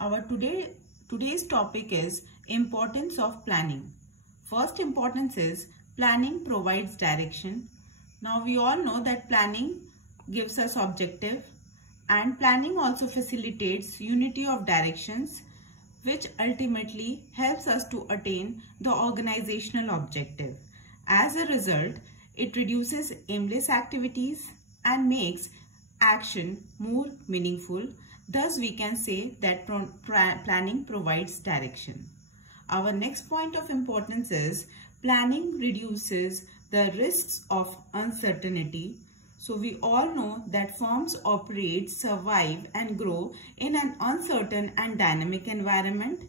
Today's topic is importance of planning. First importance is planning provides direction. Now we all know that planning gives us objective, and planning also facilitates unity of directions, which ultimately helps us to attain the organizational objective. As a result, it reduces aimless activities and makes action more meaningful. Thus, we can say that planning provides direction. Our next point of importance is planning reduces the risks of uncertainty. So, we all know that firms operate, survive and grow in an uncertain and dynamic environment,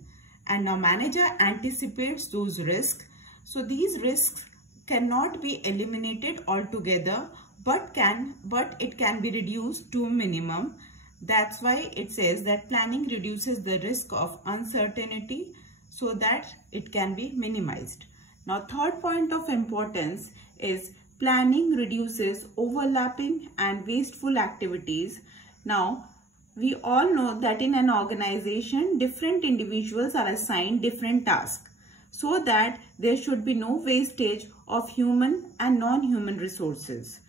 and now manager anticipates those risks. So, these risks cannot be eliminated altogether, but it can be reduced to a minimum. That's why it says that planning reduces the risk of uncertainty so that it can be minimized. Now, third point of importance is planning reduces overlapping and wasteful activities. Now, we all know that in an organization, different individuals are assigned different tasks so that there should be no wastage of human and non-human resources.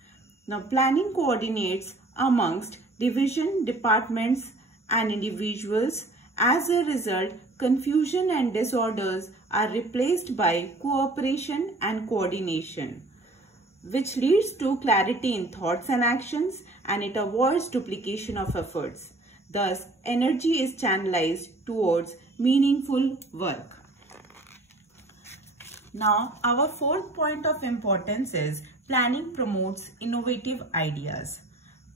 Now, planning coordinates amongst division, departments and individuals. As a result, confusion and disorders are replaced by cooperation and coordination, which leads to clarity in thoughts and actions, and it avoids duplication of efforts. Thus, energy is channelized towards meaningful work. Now, our fourth point of importance is planning promotes innovative ideas.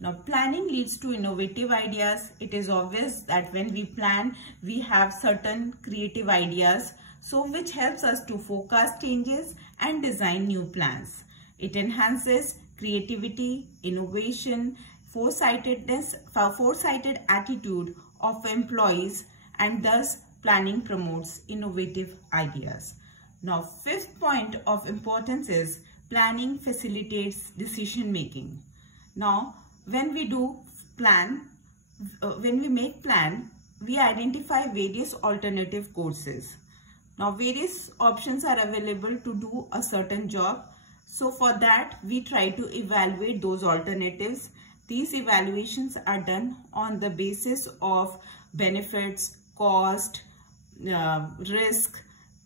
Now, planning leads to innovative ideas. It is obvious that when we plan, we have certain creative ideas, so which helps us to forecast changes and design new plans. It enhances creativity, innovation, foresighted attitude of employees, and thus planning promotes innovative ideas. Now, fifth point of importance is planning facilitates decision making. Now, when we make plan, we identify various alternative courses. Now, various options are available to do a certain job. So, for that, we try to evaluate those alternatives. These evaluations are done on the basis of benefits, cost, risk,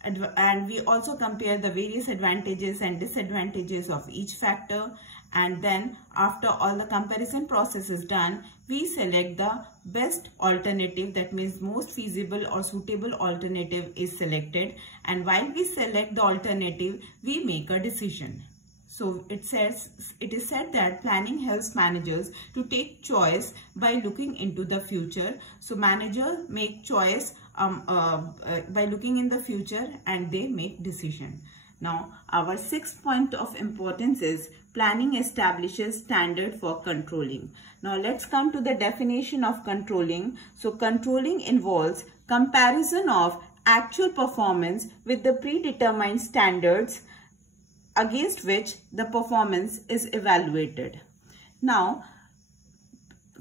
and we also compare the various advantages and disadvantages of each factor. And then after all the comparison process is done, we select the best alternative, that means most feasible or suitable alternative is selected. And while we select the alternative, we make a decision. So it is said that planning helps managers to take choice by looking into the future. So managers make choice by looking in the future, and they make decision. Now, our sixth point of importance is planning establishes standard for controlling. Now, let's come to the definition of controlling. So, controlling involves comparison of actual performance with the predetermined standards against which the performance is evaluated. Now,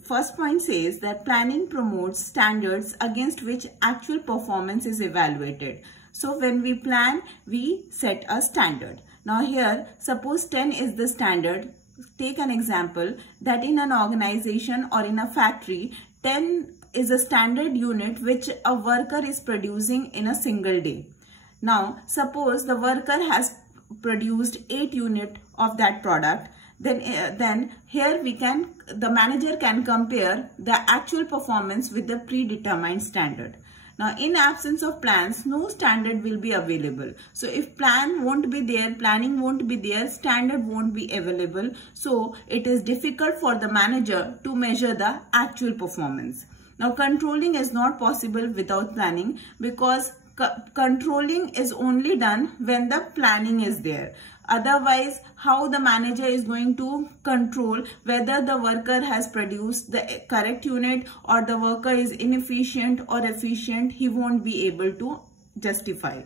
first point says that planning promotes standards against which actual performance is evaluated. So, when we plan, we set a standard. Now, here, suppose 10 is the standard. Take an example that in an organization or in a factory, 10 is a standard unit which a worker is producing in a single day. Now, suppose the worker has produced 8 units of that product. Then here the manager can compare the actual performance with the predetermined standard. Now, in absence of plans, no standard will be available. So, if plan won't be there, planning won't be there, standard won't be available. So, it is difficult for the manager to measure the actual performance. Now, controlling is not possible without planning, because controlling is only done when the planning is there. Otherwise, how the manager is going to control whether the worker has produced the correct unit or the worker is inefficient or efficient, he won't be able to justify.